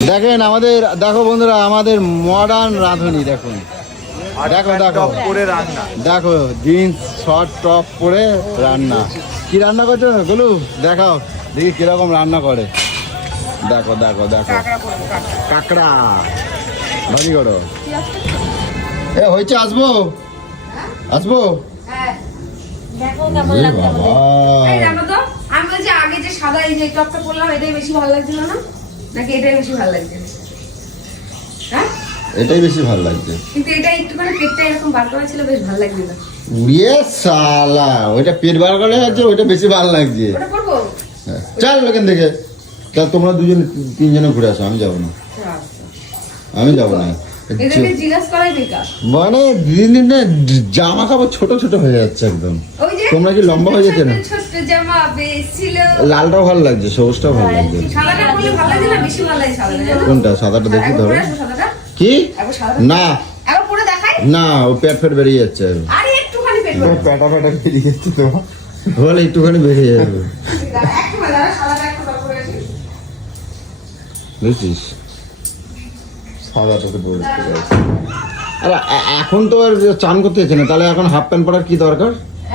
দেখেন আমাদের, দেখো বন্ধুরা, আমাদের মডার্ন রাঁধুনি দেখুন। দেখো দেখো দেখো জিন্স শর্ট টপ পরে রান্না। কি রান্না করছো গোলু? দেখাও দেখি কিরকম রান্না করে। দেখো দেখো দেখো কাঁকড়া ভাজি করো। এ হয়েছে, আসবো আসবো। আমি বলছি আগে যে সাদা এই যে টপটা পরলাম এটাই বেশি ভালো লাগছিল না, নাকি এটাই বেশি ভালো লাগছে? হ্যাঁ এটাই বেশি ভালো লাগছে, কিন্তু এটা একটুখানি পেটটা এরকম বার করা ছিল, বেশ ভালো লাগছিল। উড়িয়ে সালা, ওইটা পেট বার করে আছে, ওইটা বেশি ভালো লাগছে। ওটা করবো? চল এখান থেকে। তা তোমরা দুজন তিনজনে ঘুরে আসো, আমি যাবো না, আমি যাবো না। এদেরকে জিজ্ঞাসা করাই বেকার। মানে দিন দিন না জামা কাপড় ছোট ছোট হয়ে যাচ্ছে একদম। ওই যে তোমরা কি লম্বা হয়ে যাচ্ছে না? ছোট জামা বেশ ছিল। লালটাও ভালো লাগছে, সবুজটাও ভালো লাগছে। সাদাটা পরলে ভালো লাগে না? বেশি ভালো লাগে সাদাটা, জানো? কোনটা? সাদাটা দেখি ধরো। সাদাটা কি একবার সাদাটা না একবার পরে দেখাই। না, ও পেট ফেট বেরিয়ে যাচ্ছে। আরে একটুখানি পেট ভরে পেটা পেটা বেরিয়ে যাচ্ছে তো, বলে একটুখানি বেরিয়ে যাবে, একটুখানি দাঁড়া, সাদাটা একটু বার করে আসি। বুঝছিস? সাদাটাতে পরে আরে এখন তো আর চান করতে যাচ্ছে না, তাহলে এখন হাফ প্যান্ট পরার কি দরকার?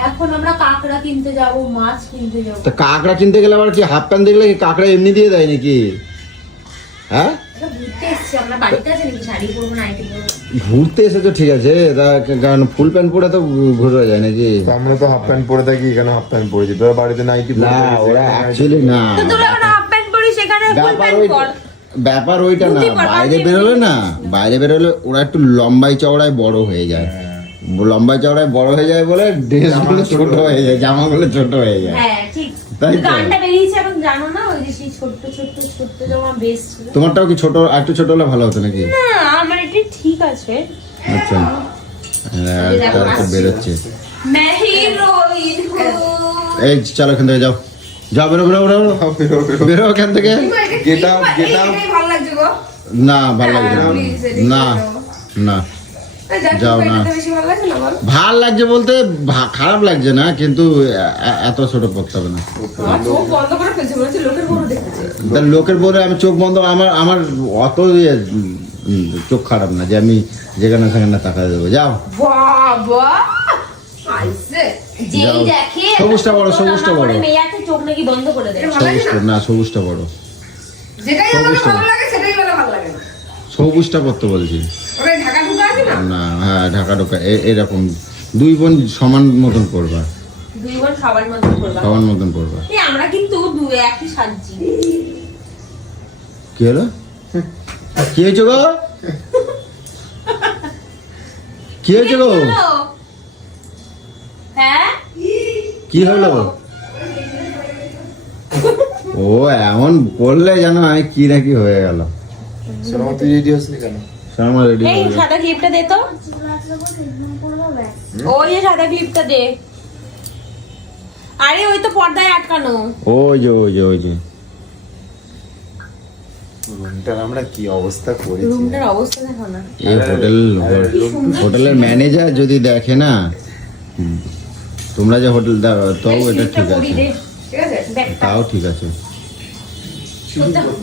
এখন আমরা কাঁকড়া কিনতে যাব, মাছ কিনতে যাব। তা কাঁকড়া কিনতে গেলে আবার কি হাফ প্যান্ট দেখলে কি কাঁকড়া এমনি দিয়ে দেয় নাকি? হ্যাঁ, এটা ঘুরতে এসেছি আমরা, বাড়িতে আছে নাকি শাড়ি পরবো, নাইটি পরবো? ঘুরতে এসেছো ঠিক আছে, কারণ ফুল প্যান্ট পরে তো ঘুরে যায় নাকি? আমরা তো হাফ প্যান্ট পরে থাকি, এখানে হাফ প্যান্ট পরেছি, তোরা বাড়িতে নাইটি পরে না, থাকিস, ওরা এখানে অ্যাকচুয়ালি না, তো তোরা এখন হাফ প্যান্ট পরিস, সেখানে ফুল ব্যাপার প্যান্ট পর। ব্যাপার ওইটা না, ধুতি পর, বাইরে পাঞ্জাবি বেরোলে না, বাইরে বেরোলে ওরা একটু লম্বাই চওড়ায় বড় হয়ে যায়, লম্বাই চওড়ায় বড় হয়ে যায় বলে ড্রেসগুলো ছোট হয়ে যায়, জামাগুলো ছোট হয়ে যায়। হ্যাঁ ঠিক, তাই তো? গানটা বেরিয়েছে এখন জানো না, ওই যে সেই ছোট্ট ছোট্ট ছোট্ট জামা বেশ ছিল। তোমারটাও কি ছোট, আর একটু ছোট হলে ভালো হতো নাকি? না আমার এটা ঠিক আছে। আচ্ছা, হ্যাঁ, তারপর বেরোচ্ছে। মেহিরোইন এই চলো এখান থেকে যাও, যাও, বেরো বেরো বেরো বেরো এখান থেকে। Get up, get up. এটাই ভালো লাগছে গো। না ভালো লাগছে না, Please, এদিকে না যাও। না যাও যাও না। না, বেশি ভালো লাগছে না বল? ভাল লাগছে বলতে খারাপ লাগছে না, কিন্তু এত ছোট পড়তে হবে না। আমার চোখ বন্ধ করে ফেলছে, মনে হচ্ছে লোকের বড় দেখতেছে। তা লোকের বলে আমি চোখ বন্ধ, আমার আমার অত চোখ খারাপ না যে আমি যেখানে সেখানে তাকা দেবো। যাও বাবা আইসে যেই যাও। দেখে সবুজটা বড়, সবুজটা বড়। মেয়ে আছে, চোখ নাকি বন্ধ করে দেয়। ভালো লাগে সবুজটা না? না, সবুজটা বড়, যেটাই আমাদের সবুজটা। ভালো লাগে সেটাই বলে ভালো লাগে না। সবুজটা পড়তে বলছি। ওটা ঢাকা ঢুকা আছে না? না, হ্যাঁ ঢাকা ঢোকা এরকম দুই বোন সমান মতন করবা, দুই বোন সবার মতো করবা। সমান মতন করবা। এই আমরা কিন্তু দুই একই সাজছি। কি হলো? কি হয়েছে গো? কি হয়েছে গো? হ্যাঁ কি হলো? ও এমন বললে জানো আমি কি না কি হয়ে গেল। শোনো, তুই রেডি হসনি কেন? সামনে রেডি এই হয়ে গেল। সাদা ক্লিপটা দে তো, ওই যে সাদা ক্লিপটা দে। আরে ওই তো পর্দায় আটকানো। ওই যে ওই যে ওই যে রুমটার আমরা কি অবস্থা করেছি। রুমটার অবস্থা দেখো না। এই হোটেলের ম্যানেজার যদি দেখে না, তোমরা যে হোটেল দাও তাও এটা ঠিক আছে, ঠিক আছে? ব্যাগটা তাও ঠিক আছে।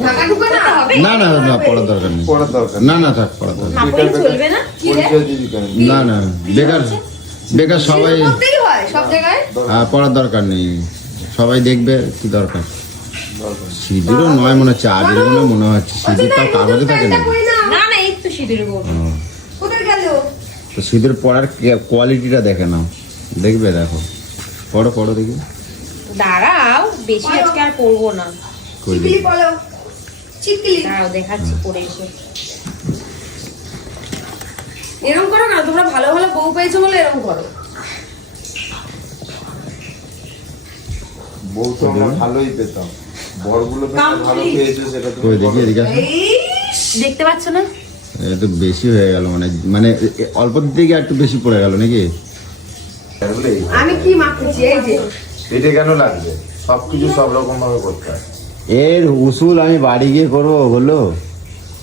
ঢাকা ঢুকা না হবে? না না না, পড়ার দরকার নেই, পড়ার দরকার না না থাক, পড়ার দরকার না পড়লে চলবে না। কি রে? পরিচয় দিবি কেন? না না, বেকার বেকার সবাই, করতেই হয় সব জায়গায়। হ্যাঁ পড়ার দরকার নেই, সবাই দেখবে কি দরকার। দরকার। সিঁদুরও নয় মনে হচ্ছে, আবির বলে মনে হচ্ছে, সিঁদুর তাও কাগজে থাকে না। না না এই তো সিঁদুর গো। ও, কোথায় গেল? তো সিঁদুর পড়ার কোয়ালিটিটা দেখে নাও, দেখবে, দেখো, পড়ো পড়ো দেখি। দাঁড়াও, বেশি আজকে আর পড়বো না। কই চিকলি দেখি। বলো, চিকলি। দাঁড়াও দেখাচ্ছি পড়ে এসে। এরকম করো না, তোমরা ভালো ভালো বউ পেয়েছো বলে এরকম করো। বউ তো আমরা ভালোই পেতাম, বরগুলো তো ভালো পেয়েছে, সেটা তো কই দেখি, এদিকে আসো। এই দেখতে পাচ্ছ না? এ তো বেশি হয়ে গেল, মানে মানে অল্প দিকে একটু বেশি পড়ে গেল নাকি? আমি কি মাখছি? এই যে এটা কেন লাগবে? সবকিছু সব রকম ভাবে করতে হয়। এর উসুল আমি বাড়ি গিয়ে করবো, বললো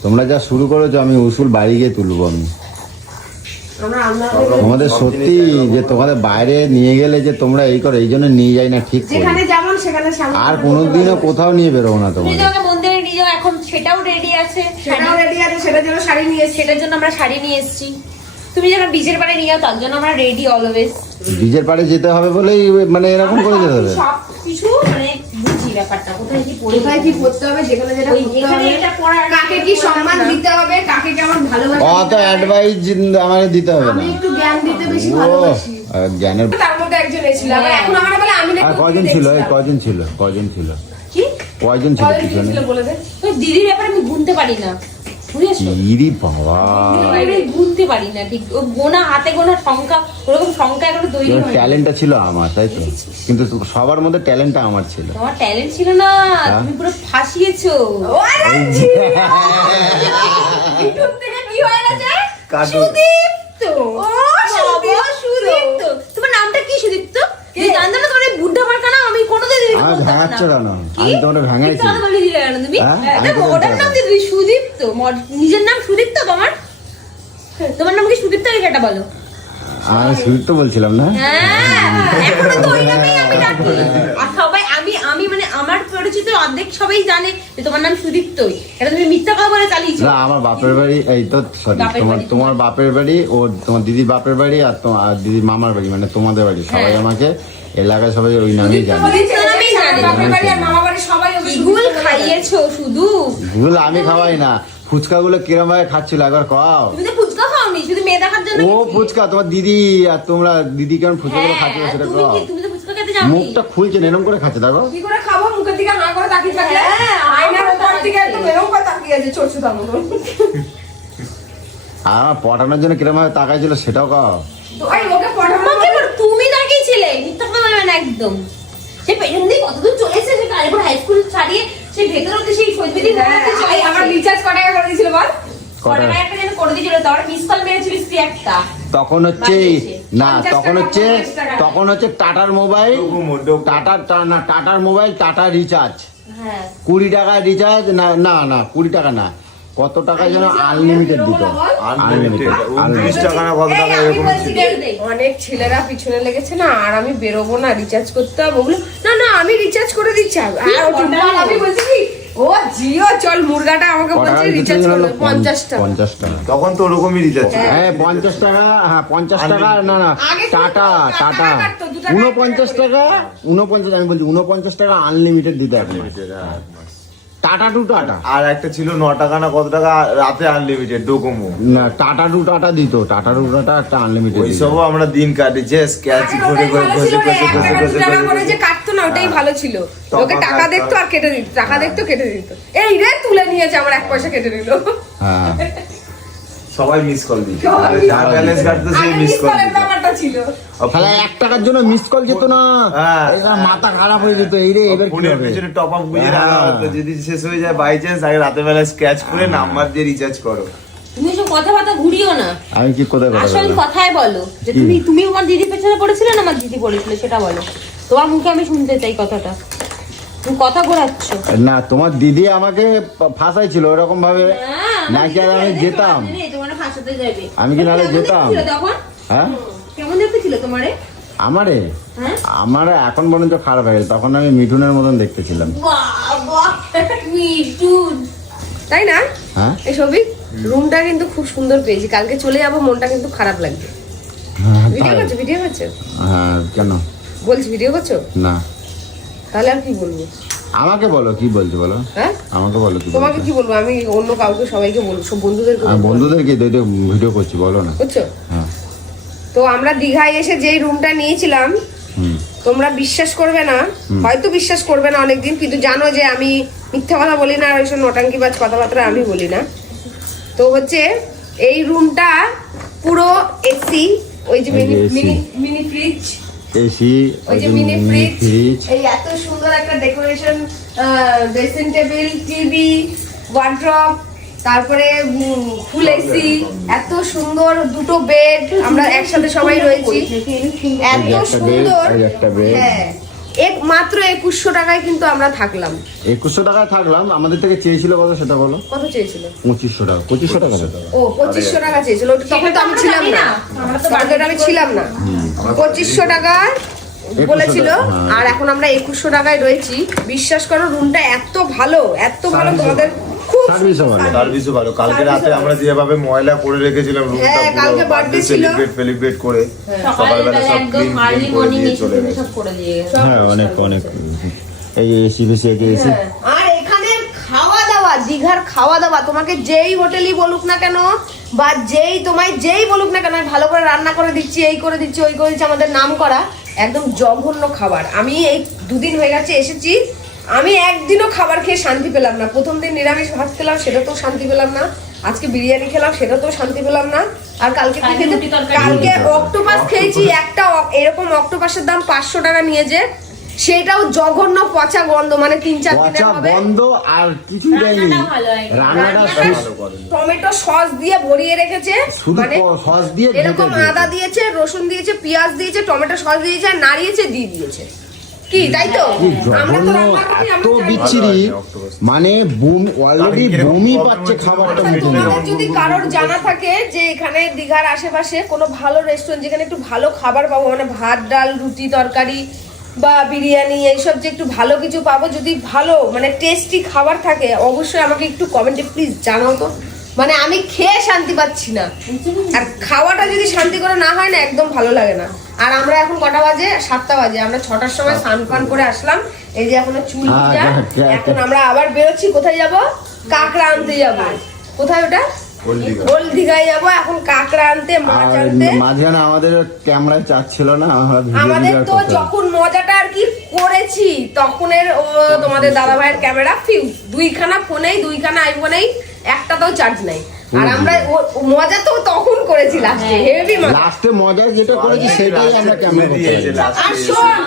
তোমরা যা শুরু করেছো, আমি উসুল বাড়ি গিয়ে তুলবো আমি। আমরা রান্না তোমাদের সত্যি যে তোমাদের বাইরে নিয়ে গেলে যে তোমরা এই করো, এই জন্য নিয়ে যাই না ঠিক করি। যেখানে যেমন সেখানে সামনে আর কোনোদিনও কোথাও নিয়ে বেরোবো না তুমি তোমাদের। তোমাকে মন্দিরে নিয়ে যাও, এখন সেটাও রেডি আছে, সেটাও রেডি আছে, সেটার জন্য শাড়ি নিয়ে এসেছি। সেটার জন্য আমরা শাড়ি নিয়ে এসেছি। তুমি যখন বীজের বাড়ি নিয়ে যাও তার জন্য আমরা রেডি অলওয়েজ। বীজের পাড়ে যেতে হবে বলেই মানে এরকম করে যেতে হবে। সব কিছু মানে বুঝি ব্যাপারটা, কোথায় কি পড়ে কোথায় কি পড়তে হবে, যেখানে যেটা ওই পড়তে এখানে হবে, এটা পড়ার কাকে কি সম্মান দিতে হবে, কাকে কেমন ভালোবাসা অত দিতে হবে। অ্যাডভাইস আমাকে দিতে হবে আমি না। একটু জ্ঞান দিতে বেশি ও ভালোবাসি। জ্ঞানের। তার মধ্যে একজন এসেছিল, আবার এখন আমার বলে আমি নাকি আর ওকে কজন ছিল? এই দেখছিলাম। কজন ছিল? কজন ছিল? কি কয়জন ছিল কজন পিছনে? ছিল বলে দে। তো দিদির ব্যাপারে আমি গুনতে পারি না, বুঝেছো? ইরি বাবা, আমি গুনতে পারি না ঠিক, ও গোনা হাতে গোনা সংখ্যা, ওরকম সংখ্যা এখনো তৈরি হয়নি। ট্যালেন্টটা ছিল আমার, তাই তো? কিন্তু সবার মধ্যে ট্যালেন্টটা আমার ছিল। তোমার ট্যালেন্ট ছিল না, তুমি পুরো ফাঁসিয়েছো। ও আরে ইউটিউব থেকে কি হয়ে গেছে? কার্টুন। সুদীপ্ত। ও বাবা, সুদীপ্ত। তোমার নামটা কি সুদীপ্ত? তুমি জানতো না তোমার এই বুদ্ধা মার্কা না? আমি কোনোদিন দিদিকে আমার বলতাম ভাঙাচ্ছ না। কেন? কি? আমি তোমাকে ভাঙাইছি। মিথ্যা কথা বলে দিলে কেন তুমি? হ্যাঁ? আমি দেখো, কোথায় ওটার নাম বললাম? দিয়ে তুমি সুদীপ্ত। নিজের নাম সুদীপ্ত তোমার? তোমার নাম কি সুদীপ্ত? এটা বলো। আমি সুইট তো বলছিলাম না। হ্যাঁ, এখনো তো ওই নামেই আমি ডাকি। আর সবাই আমি মানে আমার পরিচিত অর্ধেক সবাই জানে যে তোমার নাম সুদীপ্তই। এটা তুমি মিথ্যা কথা বলে চালিয়েছো। না, আমার বাপের বাড়ি, এই তো সরি, বাপের তোমার বাড়ি। তোমার বাপের বাড়ি, ও তোমার দিদির বাপের বাড়ি, আর আর দিদির মামার বাড়ি, মানে তোমাদের বাড়ি, সবাই হ্যাঁ। আমাকে এলাকায় সবাই ওই নামেই জানে। আমি জানি বাপের বাড়ি আর মামা বাড়ি সবাই ওকে ভুল খাইয়েছো শুধু। ভুল আমি খাওয়াই না। ফুচকা গুলো কিরম ভাবে খাচ্ছিল একবার খাও। তুমি তো ফুচকা খাওনি, শুধু মেয়ে দেখার জন্য ও গেছি। ফুচকা, তোমার দিদি আর তোমরা দিদি কেমন ফুচকা গুলো খাচ্ছিল হ্যাঁ, সেটা তুমি খাও। কি তুমি তো ফুচকা খেতে যাওনি? মুখটা খুলছে এরকম করে খাচ্ছে, দেখো। কি করে খাবো? মুখের দিকে হাঁ করে তাকিয়ে থাকলে হ্যাঁ, আয়নার আমার উপর দিকে একদম এরকম করে তাকিয়ে আছে ছোট ছোট মতো। আর আমার পটানোর জন্য কিরম ভাবে তাকাইছিল সেটাও খাও। তো এই ওকে পড়ানো তোমাকে বল, তুমি তাকিয়েছিলে, মিথ্যা কথা বলবে না একদম। সে পেছন দিয়ে কতদূর চলেছে, সে কালীপুর হাই স্কুল ছাড়িয়ে সে ভেতর অব্দি সেই সৈবিদি আমার রিচার্জ কত টাকা করে দিয়েছিল বল? কটা? একটা যেন করে দিয়েছিল, তার মিস কল মেরেছিলিস তুই একটা। তখন হচ্ছে না, 50 তখন টাকা, হচ্ছে 50 টাকা। তখন হচ্ছে টাটার মোবাইল, টাটার মোবাইল, টাটা রিচার্জ। হ্যাঁ, 20 টাকা রিচার্জ, না না না 20 টাকা না, কত টাকা যেন আনলিমিটেড দিত। আনলিমিটেড 29 টাকা না কত টাকা এই, আমি এরকম বলছি ছিল। যে, অনেক ছেলেরা পিছনে লেগেছে না, আর আমি বেরোবো না, রিচার্জ করতে হবে। ওগুলো না না আমি রিচার্জ করে দিচ্ছি। আর ও বল, আমি বলছি কি ও জিও চল, মুরগাটা আমাকে বলছে রিচার্জ করবে 50 টাকা। 50 টাকা। তখন তো ওরকমই রিচার্জ ছিল। হ্যাঁ 50 টাকা, হ্যাঁ 50 টাকা, না না আগে টাটা শুধু টাটা টাকা কাটতো, 2 টাকা 49 টাকা, 49, আমি বলছি 49 টাকা আনলিমিটেড দিতে এখন। টাটা টু টাটা, আর একটা ছিল 9 টাকা না কত টাকা রাতে আনলিমিটেড ডোকোমো। না টাটা টু টাটা দিত, টাটা টু টাটা একটা আনলিমিটেড দিত। ওইসবও আমরা দিন কাটিয়েছি স্ক্যাচ আগে করে ওটাই ভালো ছিল রে, 1 টাকা 2 টাকা করে যে করে কাটতো না, ওটাই ভালো ছিল। তখন ওকে টাকা কাটতো। দেখতো আর কেটে দিত, টাকা দেখতো কেটে দিত। এই রে তুলে নিয়েছে, আমার 1 পয়সা কেটে দিল। হ্যাঁ সবাই মিস কল দিত। সবাই যার ব্যালেন্স কাটতো সেই আগে মিস miss কল call এর দিত। ব্যাপারটা ছিল। তাহলে 1 টাকার জন্য মিস কল যেত না, হ্যাঁ। এরা মাথা খারাপ হয়ে যেত। এই রে এবার কি ফোনের হবে? পেছনে টপ আপ গুঁজে রাখা হ্যাঁ। হতো, যদি শেষ হয়ে যায় বাই চান্স আগে রাতের বেলা স্ক্র্যাচ করে নাম্বার দিয়ে রিচার্জ করো। তুমি সব কথাবার্তা ঘুরিও না, আমি কি কোথায় কথা আসল বললাম? কথাই বলো। যে তুমি আমার দিদি পেছনে পড়েছিলে না আমার দিদি পড়েছিল, সেটা বলো। তোমার মুখে আমি শুনতে চাই কথাটা। তুমি কথা ঘোরাচ্ছ। না তোমার দিদি আমাকে ফাঁসাইছিল ওরকম ভাবে, নাকি আর আমি যেতাম? তোমার ফাঁসাতে যাবে। আমি কি নাহলে কেমন যেতাম? দেখতে ছিল তখন? হ্যাঁ কেমন দেখতে ছিল তোমারে? আমারে, হ্যাঁ? আমার এখন পর্যন্ত খারাপ হয়ে গেছে, তখন আমি মিঠুনের মতন দেখতেছিলাম। বাবা, মিঠুন। তাই না? হ্যাঁ এই সবই রুমটা কিন্তু খুব সুন্দর পেয়েছি। কালকে চলে যাবো, মনটা কিন্তু খারাপ লাগবে। হ্যাঁ, ভিডিও তাই? করছো? ভিডিও করছো? হ্যাঁ কেন? বলছি ভিডিও করছো? না তাহলে আর কি বলবো? আমাকে বলো কি বলছো বলো, হ্যাঁ আমাকে বলো কি তোমাকে বলছো? কি বলবো? আমি অন্য কাউকে সবাইকে বলবো, সব বন্ধুদেরকে আমি বলবো। বন্ধুদেরকে ভিডিও করছি, বলো না। বুঝছো? হ্যাঁ তো আমরা দীঘায় এসে যেই রুমটা নিয়েছিলাম, হুম তোমরা বিশ্বাস করবে না, হয়তো বিশ্বাস করবে না অনেকদিন, কিন্তু জানো যে আমি মিথ্যা কথা বলি না, আর ওইসব নটাঙ্কিবাজ কথাবার্তা আমি বলি না। তো হচ্ছে এই রুমটা পুরো এসি, ওই যে এই যে AC মিনি ফ্রিজ, এসি, ওই যে মিনি ফ্রিজ, এই এত সুন্দর একটা decoration, dressing table, TV, wardrobe, তারপরে ফুল এসি, এত সুন্দর দুটো বেড, আমরা একসাথে সবাই রয়েছি, এত একটা সুন্দর। bed, এই একটা bed। হ্যাঁ, মাত্র 2100 টাকায় কিন্তু আমরা থাকলাম। 2100 টাকায় থাকলাম, আমাদের থেকে চেয়েছিল কত সেটা বলো? কত চেয়েছিল? 2500 টাকা, 2500 টাকা তো। ও 2500 টাকা চেয়েছিল, ওটা তখন তো আমি ছিলাম না, তখন তো আমি ছিলাম না। 2500 টাকা বলেছিল, হ্যাঁ। আর এখন আমরা 2100 টাকায় রয়েছি। বিশ্বাস করো রুমটা এত ভালো, এত ভালো, তোমাদের সার্ভিসও ভালো। সার্ভিসও ভালো। কালকে রাতে আমরা যেভাবে ময়লা করে রেখেছিলাম রুমটা হ্যাঁ, পুরো কালকে birthday ছিল। সেলিব্রেট করে সকালবেলা সব একদম ক্লিন আর্লি করে মর্নিং দিয়ে এসে চলে তুমি গেছে। সব করে দিয়ে গেছে। হ্যাঁ অনেক এই এসি বেশি এসি হ্যাঁ, আর এখানে খাওয়া দাওয়া, দীঘার খাওয়া দাওয়া তোমাকে যেই হোটেলই বলুক না কেন বা তোমায় যেই বলুক না কেন, আমি ভালো করে রান্না করে দিচ্ছি, এই করে দিচ্ছি, ওই করে দিচ্ছি, আমাদের নাম করা একদম জঘন্য খাবার। আমি এই 2 দিন হয়ে গেছে এসেছি, আমি একদিনও খাবার খেয়ে শান্তি পেলাম না। প্রথম দিন নিরামিষ ভাত খেলাম, সেটাতেও শান্তি পেলাম না। আজকে বিরিয়ানি খেলাম, সেটাতেও শান্তি পেলাম না। আর কালকে কি খেতে, কালকে অক্টোপাস খেয়েছি, একটা এরকম অক্টোপাসের দাম 500 টাকা নিয়েছে, সেটাও জঘন্য পচা গন্ধ, মানে 3-4 দিনের পচা হবে। গন্ধ আর কিছু দেয়নি। রান্নাটা ভালো হয়। রান্নাটা টমেটো সস দিয়ে ভরিয়ে রেখেছে, শুধু মানে সস দিয়ে এরকম ঢেকে আদা দিয়েছে, রসুন দিয়েছে, পেঁয়াজ দিয়েছে, টমেটো সস দিয়েছে, আর নাড়িয়েছে দিয়ে দিয়েছে। কি তাই তো? কি আমরা তো জঘন্য, রান্না করি, এত আমরা জানি। বিচ্ছিরি, মানে অলরেডি আমি কিরকম বমি problem পাচ্ছে হচ্ছে খাবারটা বুঝতে মুখে তোমাদের যদি কারোর জানা থাকে যে এখানে দীঘার আশেপাশে কোনো ভালো রেস্টুরেন্ট যেখানে একটু ভালো খাবার পাবো, মানে ভাত ডাল রুটি তরকারি বা বিরিয়ানি এইসব যে একটু ভালো কিছু পাবো, যদি ভালো মানে টেস্টি খাবার থাকে, অবশ্যই আমাকে একটু কমেন্টে প্লিজ জানাও তো। মানে আমি খেয়ে শান্তি পাচ্ছি না, আর খাওয়াটা যদি শান্তি করে না হয় না, একদম ভালো লাগে না। আর আমরা এখন কটা বাজে? 7টা বাজে। আমরা 6টার সময় স্নান পান করে আসলাম, এই যে এখনো চুল ভিজা। এখন আমরা আবার বেরোচ্ছি, কোথায় যাব? কাঁকড়া আনতে যাব। কোথায় ওটা? ওল্ড দীঘায় যাবো এখন কাঁকড়া আনতে, মাছ আর আনতে। মাঝখানে আমাদের ক্যামেরায় চাচ্ছিল না, আমরা আমাদের ভিডিও তো যখন মজাটা আর কি করেছি, তখনের তোমাদের দাদা ভাইয়ের ক্যামেরা ফিউজ, 2খানা ফোনেই, 2খানা আইফোনেই একটাতেও চার্জ নাই। আর আমরা মজা তো তখন করেছি লাস্টে, হেভি মজা। লাস্টে মজা যেটা করেছি সেটাই আমরা ক্যামেরা করতে পারি। আর শোন,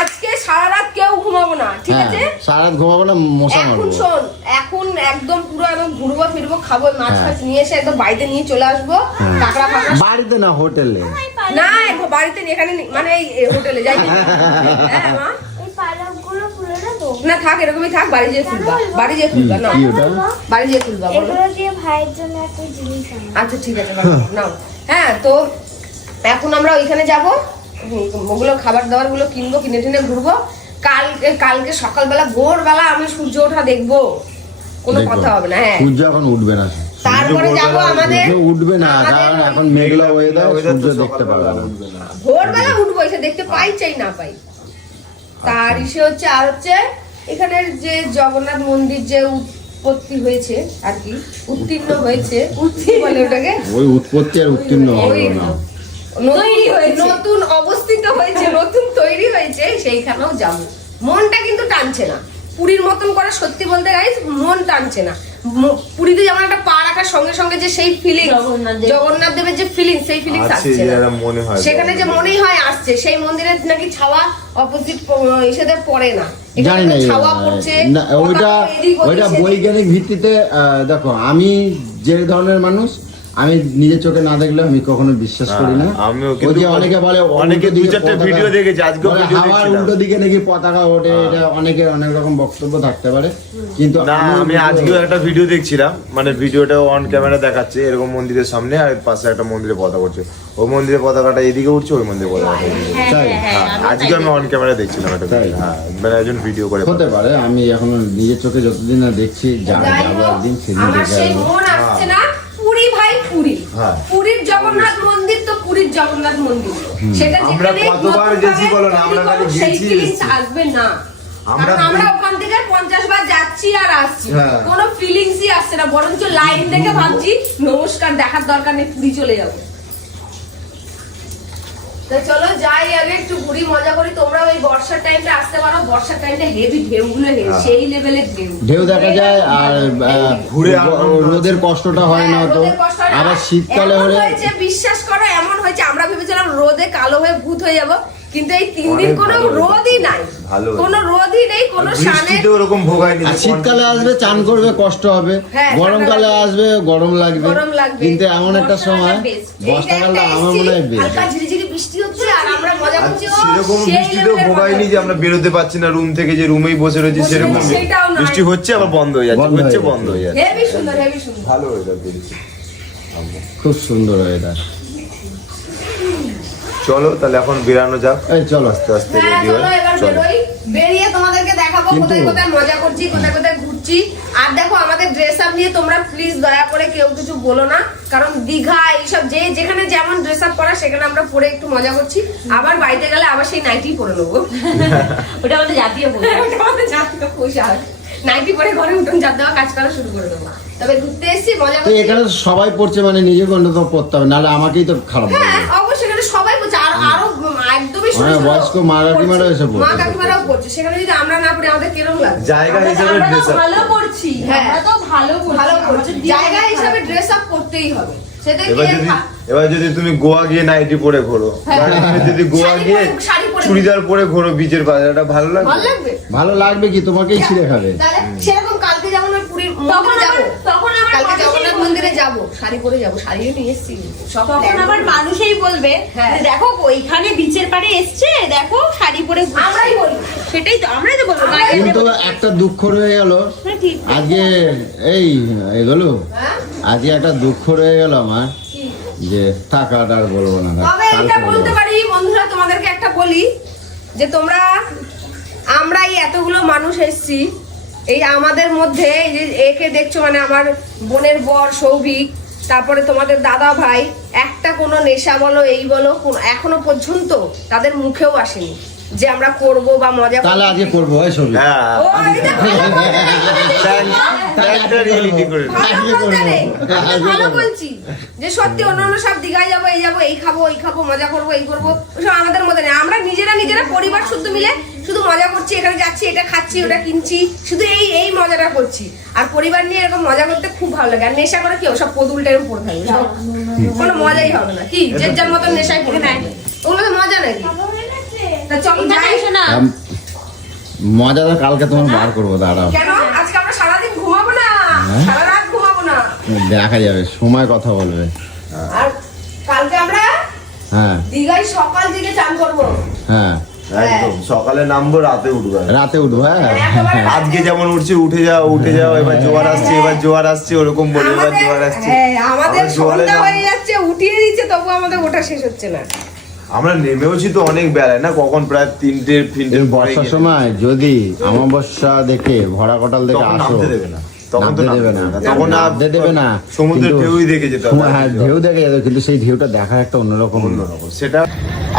আজকে সারা রাত কেউ ঘুমাবো না, ঠিক হ্যাঁ, আছে? সারা রাত ঘুমাবো না, মশা এখন মারবো। শোন, এখন একদম পুরো একদম ঘুরবো ফিরবো, খাবো, মাছ হ্যাঁ। ফাছ নিয়ে এসে একদম বাড়িতে নিয়ে চলে আসবো, কাঁকড়া ফাঁকড়া। বাড়িতে না, হোটেলে। না বাড়িতে নেই, এখানে নেই, মানে এই হোটেলে যাই। হ্যাঁ মা, এই পালকগুলো খুলে দেবো? না থাক, এরকমই থাক, বাড়ি যেয়ে খুলবা, বাড়ি যেয়ে খুলবা না, কি ওটা? বাড়ি যেয়ে খুলবা বলো। এগুলো দিয়ে ভাইয়ের জন্য একটা জিনিস আনো। আচ্ছা ঠিক আছে, নাও। হ্যাঁ, তো এখন আমরা ওইখানে যাব, ওগুলো খাবার দাবার গুলো কিনবো, কিনে টিনে ঘুরবো। কালকে সকালবেলা ভোরবেলা আমি সূর্য ওঠা দেখবো, কোনো দেখবো। কথা হবে না। হ্যাঁ, সূর্য এখন উঠবে না, তারপরে যাবো আমাদের, সূর্য উঠবে না, আমাদের কারণ এখন মেঘলা ওয়েদার, সূর্য দেখতে পাবে না। ভোরবেলা উঠবো, এসে দেখতে পাই চাই না পাই। তার ইসে হচ্ছে, আর হচ্ছে এখানের যে জগন্নাথ মন্দির যে উৎপত্তি হয়েছে আর কি, উত্তীর্ণ হয়েছে, বলে ওটাকে, ওই উৎপত্তি আর উত্তীর্ণ হবে না। তৈরি হয়েছে, নতুন অবস্থিত হয়েছে, নতুন তৈরি হয়েছে, সেইখানেও যাব। মনটা কিন্তু টানছে না পুরীর মতন করে, সত্যি বলতে গাইস মন টানছে না। পুরীতে যেমন একটা পা রাখার সঙ্গে সঙ্গে যে সেই ফিলিং, জগন্নাথ দেবের যে ফিলিং, সেই ফিলিংস আসছে না। সেখানে যে মনেই হয় আসছে, সেই মন্দিরে নাকি ছাওয়া অপোজিট এসেদের পড়ে না, জানি না, ছাওয়া পড়ছে। না, ওইটা বৈজ্ঞানিক ভিত্তিতে। দেখো, আমি যে ধরনের মানুষ, আমি নিজের চোখে না দেখলে আমি কখনো বিশ্বাস করি না। আমিও ওই যে অনেকে বলে অনেকে উল্টো দিকে 2-4টা পতাকা- ভিডিও দেখেছি, আজকেও বলে ভিডিও হাওয়ার দেখছিলাম। উল্টো দিকে নাকি পতাকা ওঠে, এটা অনেকের অনেক রকম বক্তব্য থাকতে পারে, কিন্তু না, আমি আজকেও একটা ভিডিও দেখছিলাম, মানে ভিডিওটা অন ক্যামেরা দেখাচ্ছে, এরকম মন্দিরের সামনে আর পাশে একটা মন্দিরে পতাকা উঠছে, ওই মন্দিরের পতাকাটা এদিকে উঠছে, ওই মন্দিরের পতাকাটা এদিকে। তাই হ্যাঁ, আজকে আমি অন ক্যামেরা দেখছিলাম একটা তাই? video, হ্যাঁ, মানে একজন ভিডিও করে হতে পারে, আমি এখনো নিজের চোখে যতদিন না দেখছি, যাই যাবো হোক, একদিন সেদিন আমার দেখে সেই আসবো। মন আসছে না। পুরী ভাই পুরী, হ্যাঁ। পুরীর জগন্নাথ মন্দির তো পুরীর জগন্নাথ মন্দির, সেটা আমরা যেখানেই কতবার নতুনভাবে গেছি বলো না, আমরা তৈরি করো, খালি সেই গেছি, feelings এসেছি। আসবে না। আমরা কারণ আমরা ওখান থেকে 50 বার যাচ্ছি আর আসছি, হ্যাঁ। কোনো ফিলিংসই আসছে না, বরঞ্চ লাইন দেখে ভাবছি নমস্কার, দেখার দরকার নেই, পুরী চলে যাবো। তো চলো যাই, আগে একটু ঘুরি, মজা করি। তোমরা ওই বর্ষার টাইমটা আসতে পারো, বর্ষার টাইমটা হেভি, ঢেউগুলো সেই লেভেলের ঢেউ, ঢেউ দেখা যায়, আর ঘুরে রোদের কষ্টটা হয় না তো। রোদের কষ্ট হয় না। আবার শীতকালে এমন হলে হয়েছে, বিশ্বাস করো এমন হয়েছে, আমরা ভেবেছিলাম রোদে কালো হয়ে ভূত হয়ে যাব, কিন্তু এই 3 দিন অনেক কোনো ভালো রোদই নাই, ভালো হয়েছে। কোনো রোদই নেই, কোনো শানে। বৃষ্টিতে ওরকম ভোগায়নি। আর শীতকালে আসবে চান করবে কষ্ট হবে, হ্যাঁ, গরমকালে আসবে গরম লাগবে, গরম লাগবে, কিন্তু এমন একটা সময় বর্ষাকালটা আমার মনে হয় বেশ। হালকা ঝিরিঝিরি বৃষ্টি হচ্ছে আর আমরা মজা করছি, ও, সেরকম সেই বৃষ্টিতেও level এর ভোগায়নি মজা যে আমরা বেরোতে পারছি না রুম থেকে, যে রুমেই বসে রয়েছি বসে সেরকম রয়েছি, সেটাও নয়। বৃষ্টি হচ্ছে আবার বন্ধ হয়ে যাচ্ছে, বন্ধ হয়ে হচ্ছে যাচ্ছে। বন্ধ হয়ে যাচ্ছে। হেভি সুন্দর, হেভি সুন্দর। ভালো ওয়েদার পেয়েছি। খুব সুন্দর ওয়েদার। চলো তাহলে এখন বেরানো যাক, এই চলো। আস্তে আস্তে হ্যাঁ রেডি চলো হয়। এবার চলো। বেরোই, বেরিয়ে তোমাদেরকে দেখাবো কিন্তু- কোথায় কোথায় মজা করছি, কোথায় কোথায় ঘুরছি। ঘুরছি। আর দেখো আমাদের ড্রেস আপ নিয়ে তোমরা প্লিজ দয়া করে কেউ কিছু বলো না, কারণ দীঘা এইসব যে যেখানে যেমন ড্রেস আপ করা সেখানে আমরা পরে একটু মজা করছি, আবার বাড়িতে গেলে আবার সেই নাইটি পরে নেবো। ওটা আমাদের জাতীয় পোশাক। ওটা আমাদের জাতীয় পোশাক। নাইটি পরে ঘরে উঠোন ঝাড় দেওয়া কাজ করা শুরু করে দেবো। তবে ঘুরতে এসেছি, মজা তো করছি। এখানে তো সবাই পড়ছে, মানে নিজে গন্ড তো পড়তে হবে, নাহলে আমাকেই তো খারাপ হ্যাঁ লাগবে। অবশ্যই এখানে সবাই পড়ছে, আর আরো একদমই ছোট হ্যাঁ, ছোট বয়স্ক মা কাকিমারাও এসে পড়ছে। মা কাকিমারাও পড়ছে, সেখানে যদি আমরা না পড়ি আমাদের কিরকম লাগবে? জায়গা হিসেবে আমরা ড্রেস তো ভালো করছি, হ্যাঁ। আমরা তো ভালো করছি, ভালো করছে, আমাদের দিয়ে জায়গা খারাপ। হিসাবে ড্রেস আপ করতেই হবে, সেটা কি এবার যদি তুমি গোয়া গিয়ে নাইটি পরে ঘোরো, হ্যাঁ। বা তুমি যদি গোয়া শাড়ি গিয়ে পরে- শাড়ি পরে চুড়িদার পরে ঘোরো বিচের পাশে, এটা ভালো ভালো লাগবে? লাগবে? ভালো লাগবে কি, তোমাকেই ছিঁড়ে খাবে। তাহলে সেরকম কালকে যেমন ওই পুরীর তখন মন্দিরে যাবো, তখন আমার কালকে মানুষই জগন্নাথ বলবে- মন্দিরে যাবো, শাড়ি পরে যাবো, শাড়িও নিয়ে এসেছি সব তখন plan আবার করে। মানুষই বলবে হ্যাঁ। যে দেখো ওইখানে বিচের পাড়ে এসছে, দেখো শাড়ি পরে ঘুরছে। আমরাই বলি। সেটাই তো আমরাই তো বলবো। আমরাই বাইরে কিন্তু একটা দুঃখ রয়ে গেল হ্যাঁ, ঠিক। আজকে, এই এগুলো হ্যাঁ? আজকে একটা দুঃখ রয়ে গেল আমার, কি? যে টাকাটা আর বলবো না, তবে কালকে এটা বলবো। বলতে পারি বন্ধুরা, তোমাদেরকে একটা বলি যে আমরা এই এতগুলো মানুষ এসেছি, এই আমাদের মধ্যে এই যে একে দেখছো, মানে আমার বোনের বর সৌভিক, তারপরে তোমাদের দাদা ভাই, একটা কোনো নেশা বলো এই বলো এখনো পর্যন্ত তাদের মুখেও আসেনি যে আমরা করব বা মজা তাহলে আজকে করবো, এই ছবি। হ্যাঁ, ও, এটা প্ল্যানটা রিয়েলিটি করে নাও। ভালো বলতে নেই। আমি ভালো বলছি যে সত্যি অন্যান্য সব দিঘায় যাবো, এই যাবো, এই খাবো, ওই খাবো, মজা করবো, এই করবো, ওসব আমাদের মধ্যে নেই। আমরা নিজেরা পরিবার শুদ্ধ মিলে শুধু মজা করছি, এখানে যাচ্ছি, এটা খাচ্ছি, ওটা কিনছি, শুধু এই মজাটা করছি। আর পরিবার নিয়ে এরকম মজা করতে খুব ভালো লাগে। আর নেশা করে কি সব পদুলটার উপর থাকবে, সব কোনো মজাই হবে না। কি যে যার মতন নেশায় পড়ে নেয়, ওগুলো তো মজা নাকি? তা চলো যাই। না মজাটা কালকে তোমার বার করবো, দাঁড়াও, কেন আজকে আমরা সারাদিন ঘুমাবো না, হ্যাঁ? সারা রাত ঘুমাবো না, দেখা যাবে, সময় কথা বলবে। আর কালকে আমরা হ্যাঁ দীঘায় সকাল থেকে চান করবো। হ্যাঁ, একদম সকালে নামবো, রাতে উঠবো। রাতে উঠবো। হ্যাঁ একেবারে আজকে যেমন উঠছে, উঠে যাও, এবার জোয়ার আসছে, এবার জোয়ার আসছে, ওরকম বলে এবার আমাদের- জোয়ার আসছে। হ্যাঁ, আমাদের আমরা জোয়ারে সন্ধ্যা নামবো। হয়ে যাচ্ছে, উঠিয়ে দিচ্ছে, তবু আমাদের ওঠা শেষ হচ্ছে না। আমরা নেমেওছি তো অনেক বেলায় না, কখন প্রায় তিনটের এই পরে বর্ষার গিয়ে- সময় যদি অমাবস্যা দেখে ভরা কটাল দেখে তখন আসো, নামতে দেবে না, তখন তো নামতে দেবে না, তখন নামতে দেবে না, সমুদ্রের কিন্তু- ঢেউই দেখে যেতে হবে। হ্যাঁ ঢেউ দেখে যাবে, কিন্তু সেই ঢেউটা দেখা একটা অন্যরকম। সেটা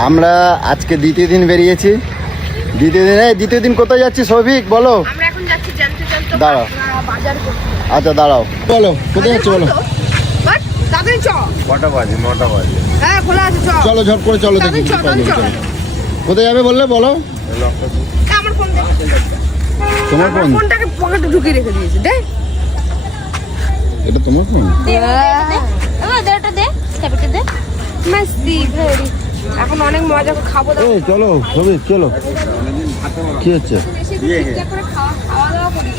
আমরা আজকে দ্বিতীয় দিন বেরিয়েছি। দ্বিতীয় দিন কোথায় যাচ্ছি সৌভিক বলো? আমরা এখন যাচ্ছি জানতে জানতে দাঁড়াও। বাজার করতে। আচ্ছা দাঁড়াও, বলো কোথায় যাচ্ছি বলো? বাট তাদের চ, কটা বাজে? 9টা বাজে। হ্যাঁ খোলা আছে, চ। চলো ঝট করে চলো, দেখি তাদের চ, তাদের চ। কোথায় যাবে বললে বলো। আমার ফোন দে। তোমার আমার ফোন? ফোনটাকে পকেটে ঢুকিয়ে রেখে দিয়েছে, দে। এটা তোমার ফোন? ওটা দে, চাবিটা দে। মাস্তি ভেরি। এখন অনেক মজা করে খাবো দাবো। এই চলো সৌভিক চলো। কি হচ্ছে? এসে একটু ঠিকঠাক করে খাওয়া দাওয়া করি।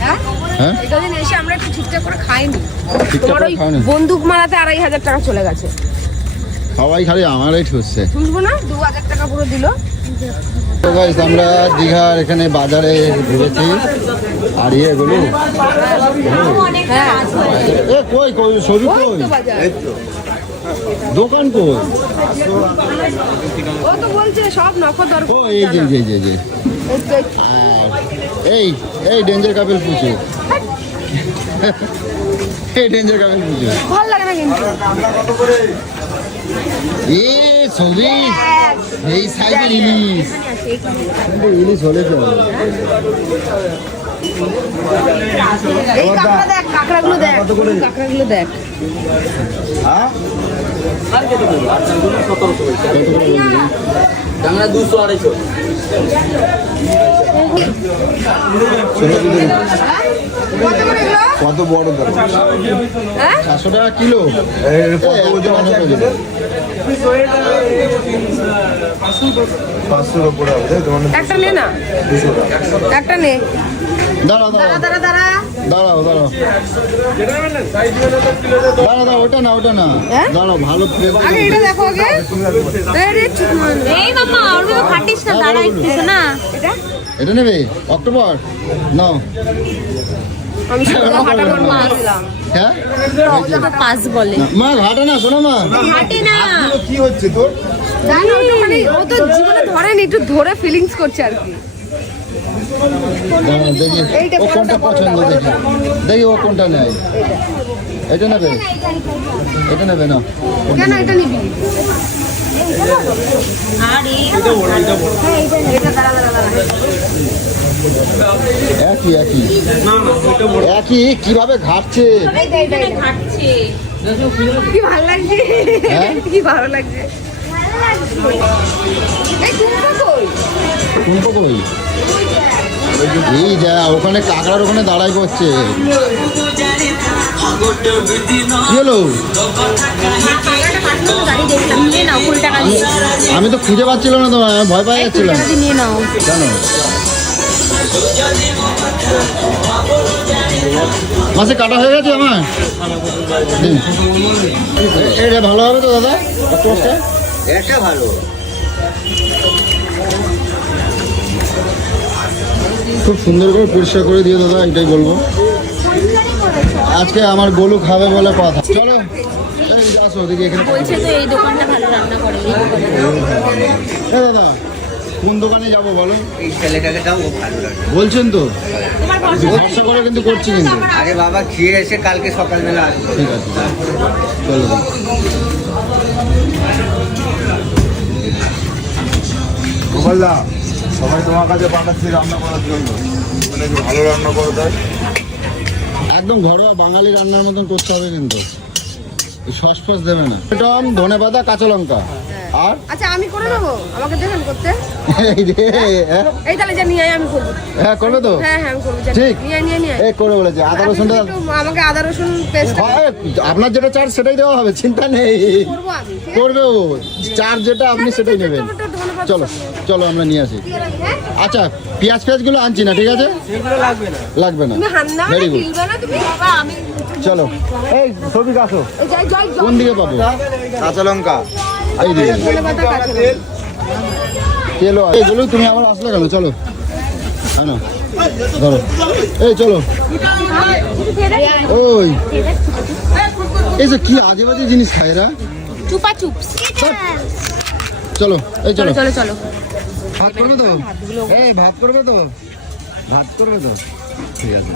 হ্যাঁ? হ্যাঁ এই কদিন এসে আমরা একটু ঠিকঠাক করে খাইনি। ঠিকঠাক তোমার করে ওই খাওনি? বন্দুক মারাতে 2,500 টাকা চলে গেছে। সবাই খালি আমারই ঠুসছে। বুঝবো না, 2,000 টাকা পুরো দিল। তো গাইস আমরা দীঘার এখানে বাজারে ঘুরেছি। আর এগুলো অনেক হ্যাঁ। কাজ হয়ে এ কই কই সৌভিক ওই কই? তো বাজার। দোকান কই? ও তো বলছে সব নখদর। ও এই যে যে যে যে এই এই ডেঞ্জার কাপেল পুজো। এই ডেঞ্জার কাপেল পুজো। ভাল লাগে না কিন্তু। এ সৌভিক এই সাইজের ইলিশ। ইলিশ হলে তো এই কাঁকড়া দেখ, কাঁকড়াগুলো দেখ, কাঁকড়াগুলো দেখ। হ্যাঁ কত করে এগুলো? কত বড় দাম? হ্যাঁ? 700 টাকা কিলো। কত ওজন আছে আপনাদের? 500-র উপরে হবে, তাই তো? মানে একটা নে না, 200 টাকা। একটা নে। দাঁড়াও দাঁড়া দাঁড়াও দাঁড়া দাঁড়া। দাঁড়াও দাঁড়াও দাঁড়াও ওটা না ওটা না হ্যাঁ? দাঁড়াও ভালো flavor আগে এটা দেখো আগে। আরে ঠিক নয়। এই মামা ওর খাটিস না, দাঁড়া একটু না। এটা এটা নেবে অক্টোবর নাও। আমি শুধু হাঁটা করে মারছিলাম। হ্যাঁ ওটা পাস বলে। না, মা ঘাটা না শোনো মা। হাঁটে না। এগুলো কি হচ্ছে তোর? জানো তো মানে ও তো জীবনে ধরেনি, একটু ধরে ফিলিংস করছে আর কি। দাঁড়াও, দেখি ও কোনটা পছন্দ, দেখি দেখি ও কোনটা নেয়। এটা নেবে, এটা নেবে না কেন এটা নিবি? আরে একই একই একই কিভাবে ঘাটছে। ঘাটছে। কি ভালো লাগছে, হ্যাঁ? কি ভালো লাগছে। এই কুমড়ো কই? কোনটা কই? এই যা ওখানে কাঁকড়ার ওখানে দাঁড়াই করছে। কি হলো? গাড়ি দেখলাম, নিয়ে নাও ফুল টাকা দিয়ে। আমি তো খুঁজে পাচ্ছিলাম না, তোমার ভয় পাই যাচ্ছিলাম। টাকা দিয়ে নিয়ে নাও। কেন মাসে কাটা হয়ে গেছে আমার? দিন। এটা ভালো হবে তো দাদা? টোস্টটা এটা ভালো। খুব সুন্দর করে পরিষ্কার করে দিও দাদা, এটাই বলবো। আজকে আমার গোলু খাবে বলে কথা। চলো এই আসো দেখি এখানে। বলছে তো এই দোকানটা ভালো রান্না করে। এ দাদা কোন দোকানে যাবো বলো? এই ছেলেটাকে দাও, ও ভালো লাগে। বলছেন তো? তোমার ভরসা করে কিন্তু করছি কিন্তু। আরে বাবা খেয়ে এসে কালকে সকালবেলা আসবো। ঠিক আছে চলো। গোপালদা, সবাই তোমার কাছে পাঠাচ্ছি রান্না করার জন্য, মানে কি ভালো রান্না করো তাই। একদম ঘরোয়া বাঙালি রান্নার মতন করতে হবে কিন্তু, সস ফস দেবে না। টম, ধনেপাতা, কাঁচা লঙ্কা আর আচ্ছা আমি করে দেবো, আমাকে দেখেন করতে। এই রে, হ্যাঁ? এই তাহলে যা নিয়ে আয়, আমি করবো। হ্যাঁ করবে তো? হ্যাঁ হ্যাঁ আমি করবো, যা ঠিক। নিয়ে আয়, নিয়ে আয়। এই করে বলেছে আদা আপনি রসুনটা। একটু আমাকে আদা রসুন পেস্ট হয়, আপনার যেটা চার্জ সেটাই দেওয়া হবে, চিন্তা নেই। করবো আমি, ঠিক আছে? করবে ও, চার্জ যেটা আপনি সেটাই নেবেন। টমেটো, ধনেপাতা চলো চলো আমরা নিয়ে আসি। দিয়ে রাখি, হ্যাঁ? আচ্ছা পেঁয়াজ গুলো আনছি না, ঠিক আছে? লাগবে না। তুমি হান্না ভেরি গুড। ফিলবে না তুমি বাবা, আমি চলো এই ছবি আসো। এই যাই জল কোন দিকে পাবো? কাঁচা লঙ্কা, এই দিকে। ধনেপাতা কাটে না। তেলও আছে। এইগুলো তুমি আবার আসলে কেন? চলো হ্যাঁ না ধরো, এই চলো। ওই এই যে কি আজে বাজে জিনিস খায় এরা। চুপা চুপস। চলো এই চলো। চলো চলো। ভাত করবে তো? এই ভাত করবে তো? ভাত করবে তো? ঠিক আছে।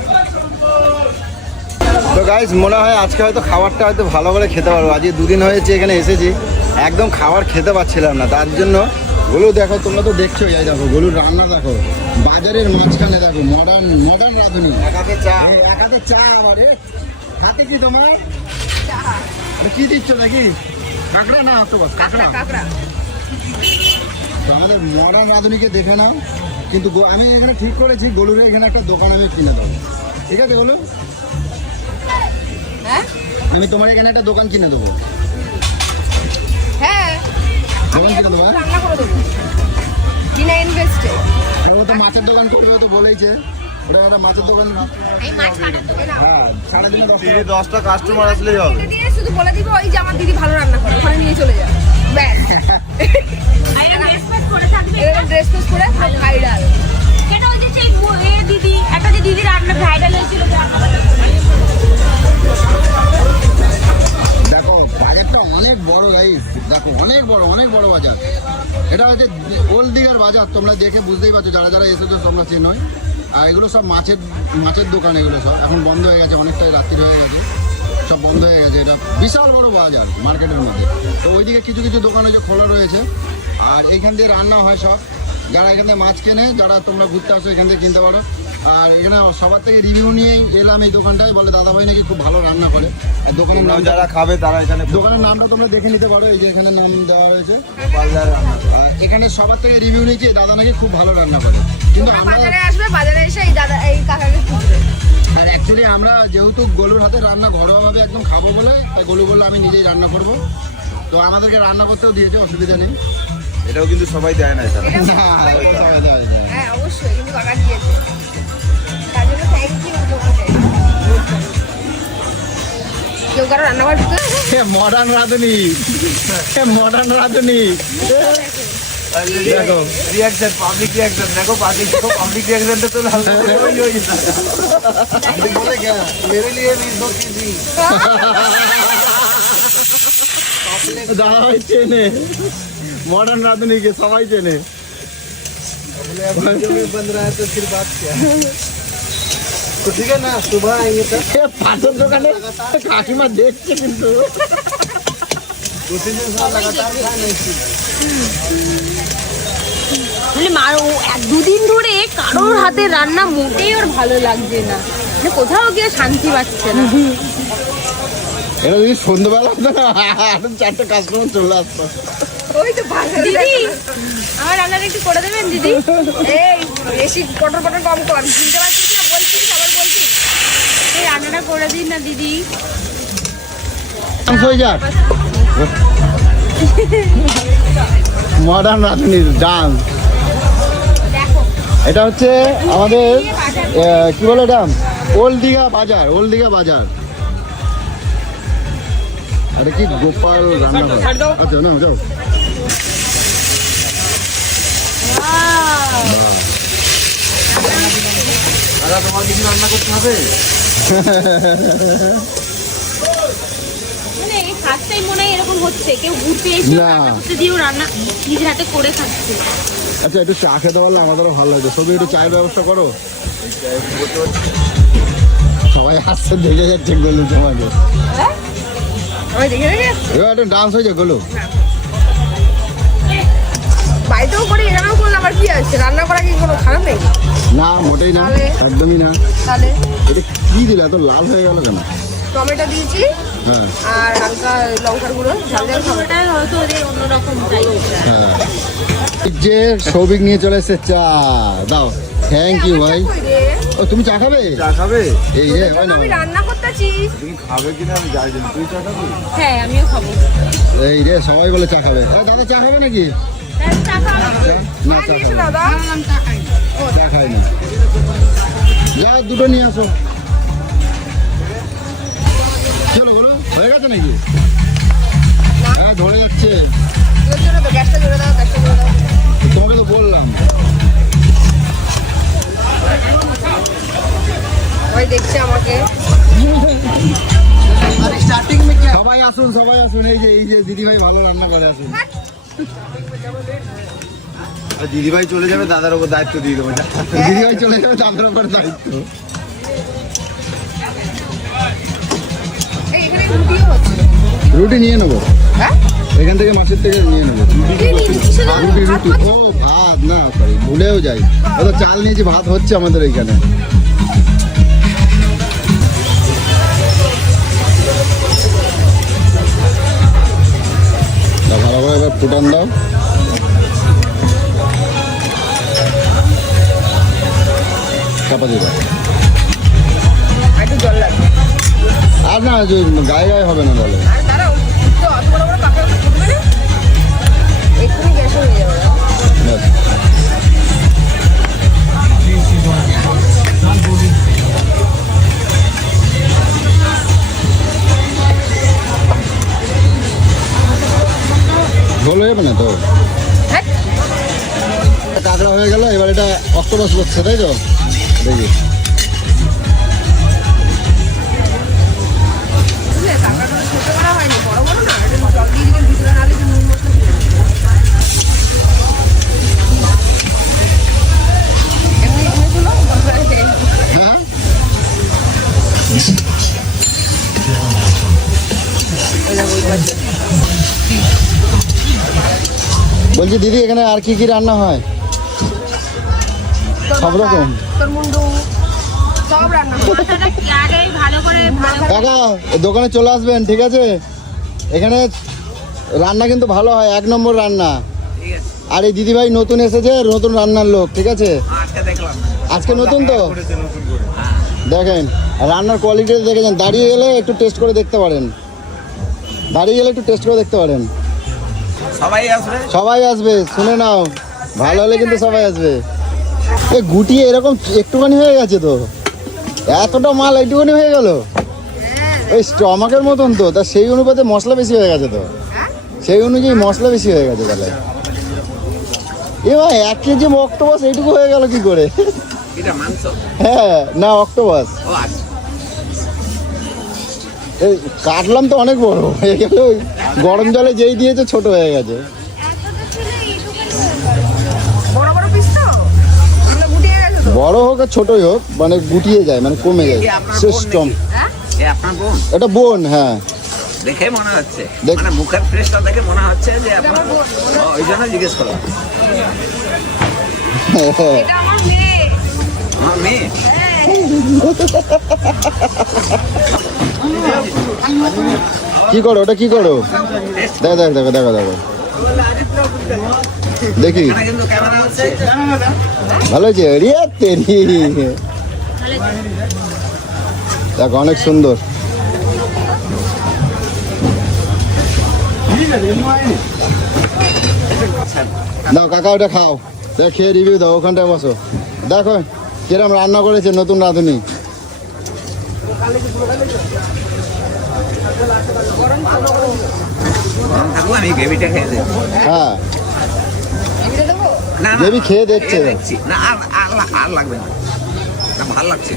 তো গাইস মনে হয় আজকে হয়তো খাবারটা হয়তো ভালো করে খেতে পারবো। আজকে দুদিন হয়েছে এখানে এসেছি, একদম খাবার খেতে পাচ্ছিলাম না। তার জন্য গলু দেখো, তোমরা তো দেখছো, এই দেখো গলুর রান্না দেখো, বাজারের মাঝখানে দেখো, মডার্ন রাঁধুনি। এক হাতে চা। এক হাতে চা আবার। হাতে কি তোমার কি দিচ্ছ নাকি? কাঁকড়া না তো কাঁকড়া। কাঁকড়া তো আমাদের মডার্ন রাঁধুনিকে দেখে নাও। কিন্তু আমি এখানে ঠিক করেছি গলুরে এখানে একটা দোকান আমি কিনে দেবো, ঠিক আছে গলু? হ্যাঁ আমি তোমার এখানে একটা দোকান কিনে দেবো। হ্যাঁ দোকান কিনে দেবো, হ্যাঁ? রান্না করে দেবো বিনা ইনভেস্টে। আর ও তো মাছের দোকান করবে, ও তো বলেইছে। ওটা একটা মাছের দোকান। এই মাছ কাটাতো। হ্যাঁ সারাদিনে 10টা কাস্টমার আসলেই হবে। দিয়ে শুধু বলে দিব ওই যে আমার দিদি ভালো রান্না করে, ওখানে নিয়ে চলে যাবে ব্যাস। আর এরকম ড্রেস ফ্রেস করে থাকবে। এরকম ড্রেস ফ্রেস করে ভাইরাল। কেন ওই যে সেই দিদি, একটা যে দিদি রান্না ভাইরাল হয়েছিল। দেখো বাজারটা অনেক বড় গাইস, দেখো অনেক বড় বাজার। এটা হচ্ছে ওল্ড দিঘার বাজার, তোমরা দেখে বুঝতেই পারছো, যারা যারা এসেছো তোমরা চেনোই। আর এগুলো সব মাছের দোকান, এগুলো সব এখন বন্ধ হয়ে গেছে, অনেকটাই রাত্রি হয়ে গেছে, সব বন্ধ হয়ে গেছে। এটা বিশাল বড় বাজার মার্কেটের মধ্যে। তো ওইদিকে কিছু কিছু দোকান হচ্ছে খোলা রয়েছে, আর এইখান দিয়ে রান্না হয় সব। যারা এখান থেকে মাছ কেনে, যারা তোমরা ঘুরতে আসো এখান থেকে কিনতে পারো। আর এখানে সবার থেকে রিভিউ নিয়েই এলাম এই দোকানটায়, বলে দাদাভাই নাকি খুব ভালো রান্না করে। আর দোকানের নাম, যারা খাবে তারা এখানে দোকানের নামটা তোমরা দেখে নিতে পারো, এই যে এখানে নাম দেওয়া রয়েছে। গোপালদার রান্না। আর এখানে সবার থেকে রিভিউ নিয়েছি, এই দাদা নাকি খুব ভালো রান্না করে। কিন্তু আমরা বাজারে আসবে, বাজারে এসে এই দাদা এই কাকাকে খুঁজবে। আর অ্যাকচুয়ালি আমরা যেহেতু গলুর হাতে রান্না ঘরোয়াভাবে একদম খাবো বলে, তাই গলু বললো আমি নিজেই রান্না করব। তো আমাদেরকে রান্না করতেও দিয়েছে, অসুবিধা নেই। এটাও কিন্তু সবাই দেয় না এখানে। হ্যাঁ অবশ্যই, কিন্তু কাকা দিয়েছে, তার জন্য থ্যাংক ইউ তোমাকে। কেউ কারো রান্নাঘর ঢুকে মডার্ন রাঁধুনি, মডার্ন রাঁধুনি। দেখো রিঅ্যাকশন, পাবলিক রিঅ্যাকশন দেখো, পাবলিক রিঅ্যাকশনটা তো বলে গেল मेरे लिए भी दो चीज़। দাদাভাই চেনে, মডার্ন রাঁধুনিকে সবাই চেনে। बंद रहा है तो फिर बात क्या है? तो ठीक है ना, सुबह आएंगे तब। পাশের দোকানে কাকিমা দেখছে কিন্তু মানে দুদিন ধরে কারোর হাতে রান্না মোটেই ওর ভালো লাগছে না, মানে কোথাও গিয়ে শান্তি পাচ্ছে না। এটা যদি সন্ধ্যাবেলা হতো না আরো 4টা কাস্টমার চলে আসতো। ওই তো ভালো দিদি আমার রান্নাটা একটু করে দেবেন দিদি? এই বেশি পটর পটর কম কর, শুনতে পাচ্ছিস না? বলছিস আবার বলছিস। এই রান্নাটা করে দিন না দিদি। হয়ে যাক মডার্ন রাঁধুনির ডান্স। দেখো এটা হচ্ছে আমাদের কি বলে এটা ওল্ড দীঘা বাজার, ওল্ড দীঘা বাজার। আরে কি গোপাল রান্নাঘর। আচ্ছা না যাও। দাদা তোমার কিছু রান্না করতে হবে? মানে ফার্স্ট টাইম মনে হয় এরকম হচ্ছে, কেউ ঘুরতে এসে না। রান্না করতে দিয়েও রান্না নিজের হাতে করে খাচ্ছে। আচ্ছা একটু চা খেতে পারলে আমাদেরও ভালো লাগবে। সবই একটু চায়ের ব্যবস্থা করো। সবাই আসছে দেখে যাচ্ছে গলু তোমাকে। আমি দেখে দেখে এবার একটু ডান্স হয়ে যাক গলু। বাড়িতেও করি, এখানেও করলে আমার কি আছে? রান্না করা কি কোনো খারাপ নেই? না মোটেই না, তাহলে? একদমই না। তাহলে এটা কি দিল এত লাল হয়ে গেল কেন? টমেটো দিয়েছি হ্যাঁ আর হালকা লঙ্কার গুঁড়ো, ঝাল ঝাল খাবার। ওটা হয়তো ওদের অন্যরকম টাইপের। হ্যাঁ এই যে সৌভিক নিয়ে চলে এসেছে চা। দাও থ্যাংক ইউ ভাই। ও তুমি চা খাবে? চা খাবে? এই যে হয় না আমি রান্না করতেছি। তুমি খাবে কিনা আমি জানি না। তুই চা খাবি? হ্যাঁ আমিও খাবো। এই রে সবাই বলে চা খাবে। দাদা চা খাবে নাকি? হ্যাঁ, চা খাবো। না চা দিয়েছো খাবে দাদা? চা খাই না। যা দুটো নিয়ে আসো। চলো বলো হয়ে গেছে নাকি? হ্যাঁ ধরে যাচ্ছে। জোরে তো, গ্যাসটা জোরে দাও, গ্যাসটা জোরে দাও। তোমাকে তো বললাম। ওই দেখছে আমাকে। সবাই আসুন সবাই আসুন। এই যে দিদি ভাই ভালো রান্না করে, আসুন। আর দিদি ভাই চলে যাবে, দাদার উপর দায়িত্ব দিয়ে দেবো। দিদি ভাই চলে যাবে, তাদের উপর দায়িত্ব। এই এখানে রুটিও হচ্ছে। রুটি নিয়ে নেবো, হ্যাঁ? এখান থেকে মাছের থেকে নিয়ে নেবো। রুটি রুটি ও ভাত না, সরি ভুলেও যাই। ও তো চাল নিয়েছি, ভাত হচ্ছে আমাদের এইখানে। ভালো করে এবার ফুটান দাও। চাপা দিয়ে দাও। একটু জল লাগবে। আর না গায়ে গায়ে হবে না বলে। আর দাঁড়াও, তো অত বড় বড় পাকা ফুটবে না? এক্ষুনি গ্যাস হয়ে যাবে। ব্যাস। ঝোল হয়ে যাবে না তো? হ্যাঁ? কাঁকড়া হয়ে গেল, এবার এটা অক্টোপাস করছে তাই তো? দেখি বুঝলে, কাঁকড়াগুলো ছোট করা হয়নি, বড় বড় না। এটা জল দিয়ে দিবেন ভিতরে, নাহলে একটু নুন মশলা দিয়ে দিবেন। এমনি এগুলো হ্যাঁ বলছি দিদি এখানে আর কি কি রান্না হয়? সব রকম? তোর মুন্ডু সব রান্না হয়। মশলাটা আগেই ভালো করে কাকা দোকানে চলে আসবেন, ঠিক আছে? এখানে রান্না কিন্তু ভালো হয়, 1 নম্বর রান্না। আর এই দিদিভাই নতুন এসেছে, নতুন রান্নার লোক, ঠিক আছে? আজকে নতুন তো দেখেন রান্নার কোয়ালিটি দেখেছেন। দাঁড়িয়ে গেলে একটু টেস্ট করে দেখতে পারেন, দাঁড়িয়ে গেলে একটু টেস্ট করে দেখতে পারেন। সবাই আসবে, শুনে নাও, ভালো হলে কিন্তু সবাই আসবে। এ গুটিয়ে এরকম একটুখানি হয়ে গেছে তো, এতটা মাল একটুখানি হয়ে গেল। ওই স্টমাকের মতন তো, তা সেই অনুপাতে মশলা বেশি হয়ে গেছে তো, সেই অনুযায়ী মশলা বেশি হয়ে গেছে তাহলে। এবার 1 কেজি অক্টোপাস এইটুকু হয়ে গেল কি করে? হ্যাঁ না অক্টোপাস এই কাটলাম তো অনেক বড় হয়ে গেল, ওই গরম জলে যেই দিয়েছে ছোট হয়ে গেছে। বড় বড় পিস তো। বড় হোক আর ছোটই হোক মানে গুটিয়ে যায় মানে কমে যায় সিস্টেম। আপনার বোন এটা বোন, হ্যাঁ দেখে মনে হচ্ছে, দেখ- মানে মুখের ফ্রেশটা দেখে মনে হচ্ছে যে আপনার বোন। ওই জন্য জিজ্ঞেস করলাম। এটা আমার মেয়ে। আমার মেয়ে কি করো ওটা, কি করো? দেখো দেখো দেখো দেখো দেখো দেখি, এখানে কিন্তু ক্যামেরা হচ্ছে। ভালো হয়েছে রে তেরি, দেখো অনেক সুন্দর। দাও কাকা ওটা খাও, দেখ খেয়ে রিভিউ দাও, ওখানটায় বসো। দেখো কিরম রান্না করেছে নতুন রাঁধুনি। গরম থাকবো, আমি গ্রেভিটা খেয়ে দেখছি। হ্যাঁ এটা দেবো? না না, গ্রেভি খেয়ে দেখছে। খেয়ে দেখছি না, আর লাগবে না, না, ভালো লাগছে,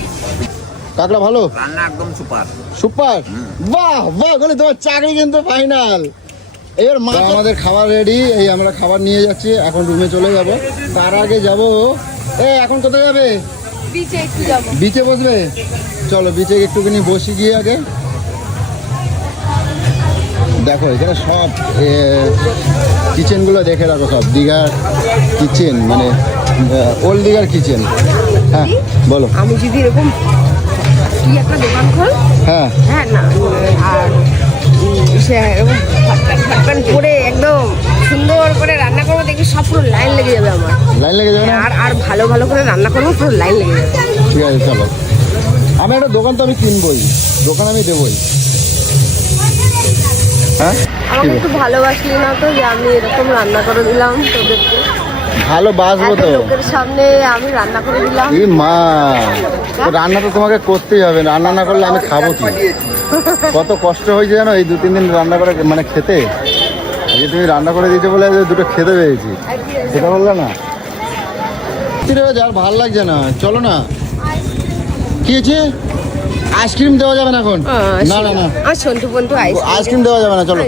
কাকড়া ভালো, রান্না একদম সুপার। সুপার, বাহ বাহ, বলে তোমার চাকরি কিন্তু ফাইনাল। এবার মা আমাদের খাবার রেডি, এই আমরা খাবার নিয়ে যাচ্ছি, এখন রুমে চলে যাব। তার আগে যাব, এখন কোথায় যাবে? বিচে একটু যাবো। বিচে বসবে, চলো বিচে একটুখানি বসি গিয়ে আগে। দেখো এখানে সব কিচেনগুলো দেখে রাখো, সব দীঘার কিচেন, মানে ওল্ড দীঘার কিচেন। হ্যাঁ বলো। আমি যদি এরকম কি একটা দোকান খোল, হ্যাঁ হ্যাঁ না, আর সে এরকম ভাটপান করে একদম সুন্দর করে রান্না করবো, দেখবি সব পুরো লাইন লেগে যাবে আমার। লাইন লেগে যাবে না? আর আর ভালো ভালো করে রান্না করবো, পুরো লাইন লেগে যাবে। ঠিক আছে চলো, আমি একটা দোকান তো আমি কিনবই, দোকান আমি দেবই। হ্যাঁ আমাকে একটু ভালোবাসলি না তো, যে আমি এরকম রান্না করে দিলাম তোদেরকে, ভালো বাসবো এত তো। লোকের সামনে আমি রান্না করে দিলাম। এই মা, তো রান্না তো তোমাকে করতেই হবে, রান্না না করলে আমি খাবো কি? কত কষ্ট হয়েছে জানো এই 2-3 দিন রান্না করে মানে খেতে। এই যে তুমি রান্না করে দিতে বলে দুটো খেতে পেয়েছি, সেটা বললে না। আর ভাল লাগছে না, চলো না। কি হয়েছে? আইসক্রিম দেওয়া যাবে না এখন? না না না, আর সন্টু পন্টু আইসক্রিম দেওয়া যাবে না, চলো।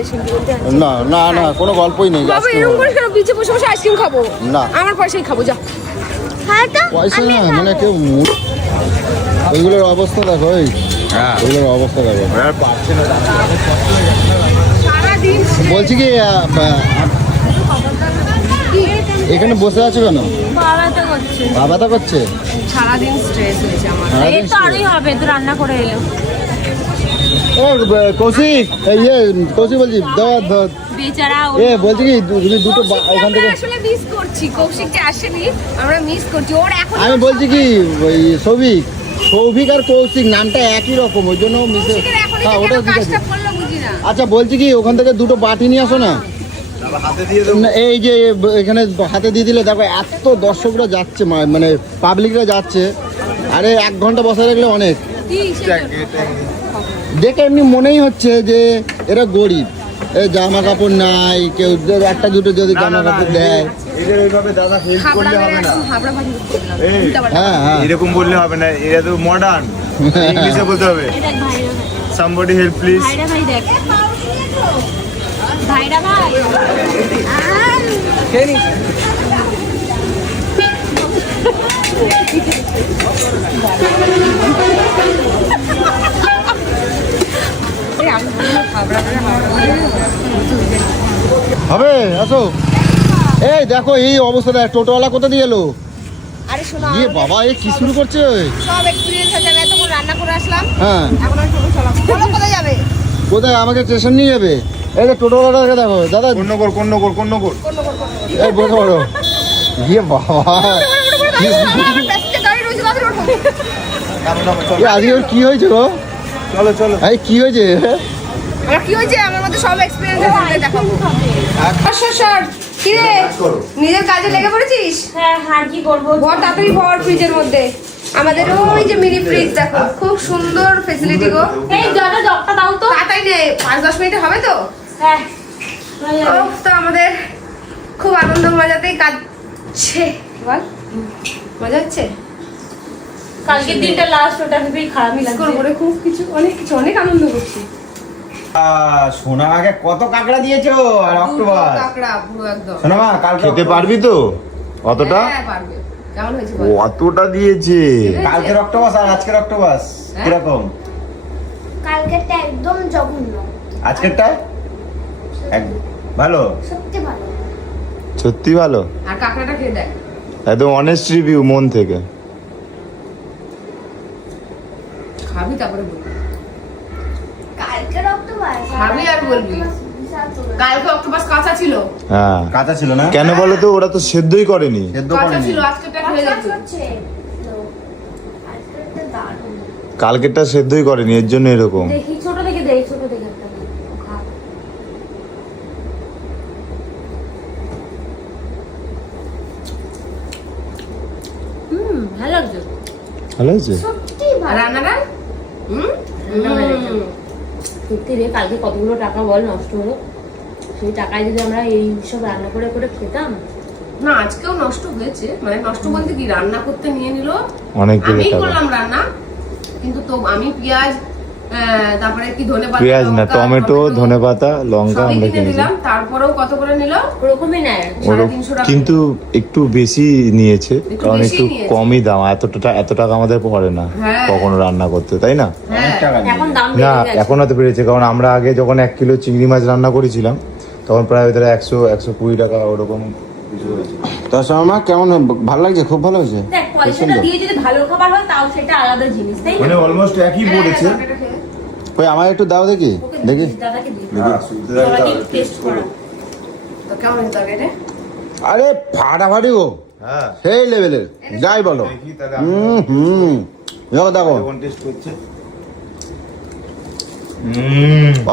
না না না, কোনো গল্পই নেই। বাবা আইসক্রিম এরকম করে কেন বিচে বসে বসে আইসক্রিম খাবো? না। আমার পয়সাই খাবো, যা। পয়সা না, মানে কেউ ওইগুলোর অবস্থা দেখো, ওইগুলোর অবস্থা দেখো। আর পারছে না। সারাদিন বলছি কি এখানে বসে আছো কেন? বাবাটা করছে, বাবাটা করছে? সারাদিন স্ট্রেস হয়েছে আমার। এই তো আরই হবে, তো রান্না করে এলো কৌশিক, কৌশিক বলছি, বেচারা। বলছি কি তুমি দুটো ওখান থেকে, আসলে মিস করছি, কৌশিক যে আসেনি, আমরা মিস করছি ওর। এখন আমি বলছি কি ওই সৌভিক আর কৌশিক নামটা একই রকম, ওই জন্য মিশে। হ্যাঁ ওটা ঠিক আছে। কাজটা করলো বুঝি না। আচ্ছা বলছি কি ওখান থেকে দুটো বাটি নিয়ে আসো না। হাতে দিয়ে দেবো। না, এই যে এখানে হাতে দিয়ে দিলে দেখো এত দর্শকরা যাচ্ছে, মানে পাবলিকরা যাচ্ছে। আরে 1 ঘন্টা বসে রাখলে অনেক। কি দেখে এমনি মনেই হচ্ছে যে এরা গরিব, জামা কাপড় নাই, কেউ একটা দুটো যদি জামা কাপড় দেয়। এদের ওইভাবে দাদা হেল্প করলে হবে না। হাবড়া ভাজি করলাম। এই, হ্যাঁ হ্যাঁ এরকম বললে হবে না, এরা তো মডার্ন, ইংলিশে বলতে হবে। দেখ ভাইরা ভাই, সামবডি হেল্প প্লিজ। ভাইরা ভাই দেখ, ভাইরা ভাই। হবে, আসো। এই দেখো এই অবস্থাটা, টোটোওয়ালা কোথা দিয়ে এলো? আরে শোনো, ইয়ে বাবা, এ কি শুরু করছে? সব এক্সপেরিয়েন্স আছে, আমি এতক্ষণ রান্না করে আসলাম, হ্যাঁ এখন আমি টোটো চালাবো। বলো কোথায় যাবে? কোথায়? আমাকে স্টেশন নিয়ে যাবে? এই যে টোটোওয়ালাকে দেখো, দাদা কন্যকর কন্যকর কন্যকর। এই বসে পড়ো। ইয়ে বাবা, আমার প্যাসেঞ্জার গাড়ি রয়েছে, তাদের ওঠো। এ আজকে ওর কি হয়েছে গো? চলো চলো। এই কি হয়েছে? আমার কি হয়েছে? আমার মধ্যে সব এক্সপেরিয়েন্স আছে, দেখাবো। সর কি রে, নিজের কাজে লেগে পড়েছিস? হ্যাঁ আর কি করবো, ভর তাড়াতাড়ি ভর ফ্রিজের মধ্যে। আমাদের ওই যে মিনি ফ্রিজ দেখো, খুব সুন্দর ফেসিলিটি গো। এই জলটা জগটা দাও তো। তাড়াতাড়ি নে, 5-10 মিনিটে হবে তো। হ্যাঁ তো আমাদের খুব আনন্দ মজাতেই কাটছে। বল, মজা হচ্ছে? কালকের দিনটা লাস্ট, ওটা ভেবেই খারাপই মিস লাগছে। করবো রে, খুব কিছু, অনেক কিছু, অনেক আনন্দ করছি। সোনামাকে কত কাঁকড়া দিয়েছো আর অক্টোবর? কাকড়া পুরো একদম। সোনামা কালকে খেতে পারবি তো অতটা? হ্যাঁ, পারবে। কেমন হয়েছে ও অতটা দিয়েছে। কালকের অক্টোপাস আর আজকের অক্টোপাস কিরকম? কালকেরটা একদম জঘন্য, আজকেরটা ভালো, সত্যি ভালো। সত্যি ভালো, আর কাঁকড়াটা খেয়ে দেখ। একদম অনেস্ট রিভিউ মন থেকে। খাবি তারপরে বলবি। কালকের অক্টোপাস খাবি আর বলবি। কালকে অক্টোপাস কাঁচা ছিল, হ্যাঁ কাঁচা ছিল না? কেন বলো তো, ওরা তো সেদ্ধই করেনি। সেদ্ধ কাঁচা করেনি। ছিল, আজকেরটা খেয়ে যাচ্ছে। আজকেরটা দারুণ। কালকেরটা সেদ্ধই করেনি, এর জন্য এরকম। দেখি ছোট দেখে দেই, ছোট দেখে একটা দে। খা। ভালো লাগছে। ভালো হয়েছে। সত্যি আর ভালো। রান্নাটা সত্যি রে, কালকে কতগুলো টাকা বল নষ্ট হলো। সেই টাকায় যদি আমরা এই সব রান্না করে করে খেতাম। না, আজকেও নষ্ট হয়েছে, মানে নষ্ট বলতে কি, রান্না করতে নিয়ে নিল, অনেকগুলো আমি টাকা। করলাম রান্না, কিন্তু তো আমি পেঁয়াজ তারপরে কি ধনেপাতা, পেঁয়াজ না, লঙ্কা, টমেটো, ধনেপাতা, লঙ্কা সবই আমরা কিনে কিনেছি। দিলাম। তারপরেও কত করে নিল? ওরকমই নেয়। ওরকম 350 টাকা। কিন্তু একটু বেশি নিয়েছে, একটু কারণ বেশি একটু নিয়েছে। কমই দাম। এত টাকা আমাদের পড়ে না হ্যাঁ। কখনো রান্না করতে, তাই না? অনেক টাকা নিয়ে। এখন দাম না, বেড়ে গেছে। এখন হয়তো বেড়েছে, কারণ আমরা আগে যখন 1 কিলো চিংড়ি মাছ রান্না করেছিলাম তখন প্রায় ওদের 100-120 টাকা ওরকম কিছু হয়েছে। তোর শর্মা কেমন, ভালো লাগছে? খুব ভালো হয়েছে। দেখ, পয়সাটা দিয়ে যদি ভালো খাবার হয় তাও সেটা আলাদা জিনিস, তাই মানে না? অলমোস্ট একই পড়েছে। তরকারিটা খেয়ে। ওই আমার একটু দাও দেখি, ওকে দেখি। দিস, দাদাকে দিস। হ্যাঁ, সবাইকে টেস্ট করা। তো কেমন হয়েছে তরকারিটা? আরে ফাটাফাটি গো, হ্যাঁ, সেই লেভেলের, যাই বলো। দেখি তাহলে দেখো দেখো, কেমন টেস্ট করছে।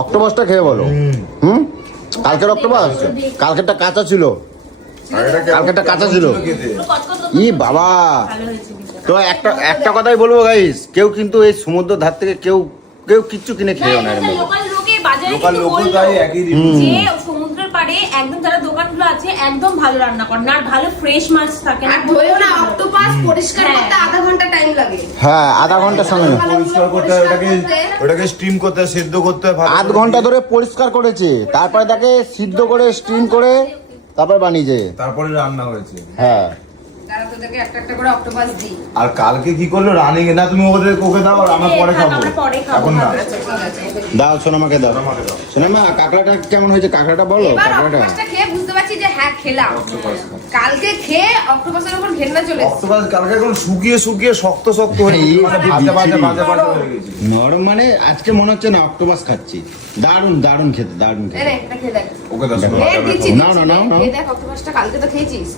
অক্টোপাসটা খেয়ে বলো। কালকের অক্টোপাস, কালকেরটা কাঁচা ছিল, কালকেরটা কাঁচা ছিল। পুরো কচকচ ই বাবা, ভালো হয়েছে বিষয়টা। তো একটা কথাই বলবো গাইস, কেউ কিন্তু এই সমুদ্র ধার থেকে কেউ কিচ্ছু কিনে খেয়েও না এর মধ্যে। লোকাল লোকে বাজারে লোকাল কিন্তু লোকও বললো তাই একই review। যে সমুদ্রের পাড়ে একদম যারা দোকানগুলো আছে একদম ভালো রান্না করে না, আর ভালো ফ্রেশ মাছ থাকে না। আর ধরেও না, অক্টোপাস পরিষ্কার করতে আধা ঘন্টা টাইম লাগে। হ্যাঁ, আধা ঘন্টার সময় না, পরিষ্কার করতে হয় ওটাকে স্টিম করতে হয়, সেদ্ধ করতে হয় ভালো আধ করে। ঘন্টা ধরে পরিষ্কার করেছে, তারপরে তাকে সিদ্ধ করে স্টিম করে তারপর বানিয়েছে। তারপরে রান্না হয়েছে। হ্যাঁ, তারা তোদেরকে একটা করে অক্টোপাস দিই। আর কালকে কি করলো, রানিং না তুমি ওকে দাও আর আমরা পরে খাবো। আমরা পরে খাবো। এখন না, দাও সোনামাকে দাও। সোনামা, কাঁকড়াটা কেমন হয়েছে? কাঁকড়াটা বলো, এবার কাঁকড়াটা। অক্টোপাসটা খেয়ে বুঝতে পারছি যে হ্যাঁ খেলাম। কালকে খেয়ে অক্টোপাসের উপর ঘেন্না চলে এসেছে। অক্টোপাস কালকে এখন শুকিয়ে শক্ত হয়ে গেছে, মানে ভাজা হয়ে গেছে। নরম মানে আজকে মনে হচ্ছে না অক্টোপাস খাচ্ছি। দারুন দারুন খেতে, দারুন খেতে। নে, এটা খেয়ে দেখ। ওকে দাও খেয়ে দিচ্ছি, না, না, না, না। খেয়ে দেখ অক্টোপাসটা, কালকে তো খেয়েছিস।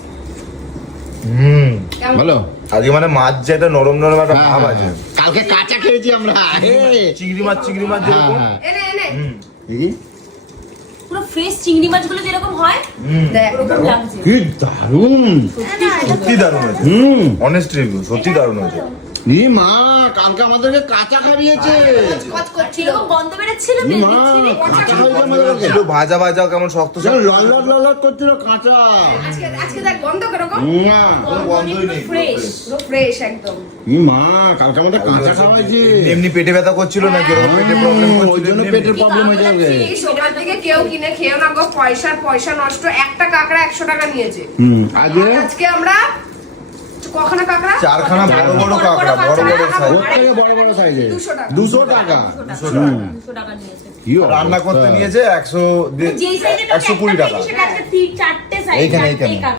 কেমন? বলো। আজকে মানে মাছ যে একটা নরম একটা ভাব আছে। কালকে কাঁচা খেয়েছি আমরা। চিংড়ি মাছ যেরকম। এনে দেখি। পুরো ফ্রেশ চিংড়ি মাছগুলো যেরকম হয় দেখ। ওরকম লাগছে। কি দারুন। সত্যি দারুণ হয়েছে, অনেস্ট রিভিউ, সত্যি দারুণ হয়েছে। ই মা, কালকে আমাদেরকে কাঁচা খাইয়েছে। কচ করছিল। এরকম গন্ধ বেরোচ্ছিল, ই মা, কাঁচা খাইয়েছে আমাদেরকে। একটু ভাজা কেমন শক্ত যেন লল্লাট লল্লাট করছিল কাঁচা। আজকে দেখ গন্ধ কিরকম, মা, গন্ধই নেই, ফ্রেশ। পুরো ফ্রেশ একদম। ই মা, কালকে আমাদের কাঁচা খাওয়াইছে। এমনি পেটে ব্যথা করছিল না, কিরকম পেটে প্রবলেম ওই করছিল জন্য এমনি। পেটের প্রবলেম হয়ে যাবে। এই সকাল থেকে কেউ কিনে খেয়েও না গো, পয়সা নষ্ট। একটা কাঁকড়া 100 টাকা নিয়েছে। আজকে আজকে আমরা কখনো কাঁকড়া চারখানা বড় কাঁকড়া, বড় সাইজ। ওর থেকে বড় বড় সাইজে 200 টাকা। 200 টাকা। 200 টাকা নিয়েছে। কি রান্না করতে অবস্থা। নিয়েছে যেই সাইজে 120 টাকা। সেটা আজকে 4টে সাইজ। এইখানে।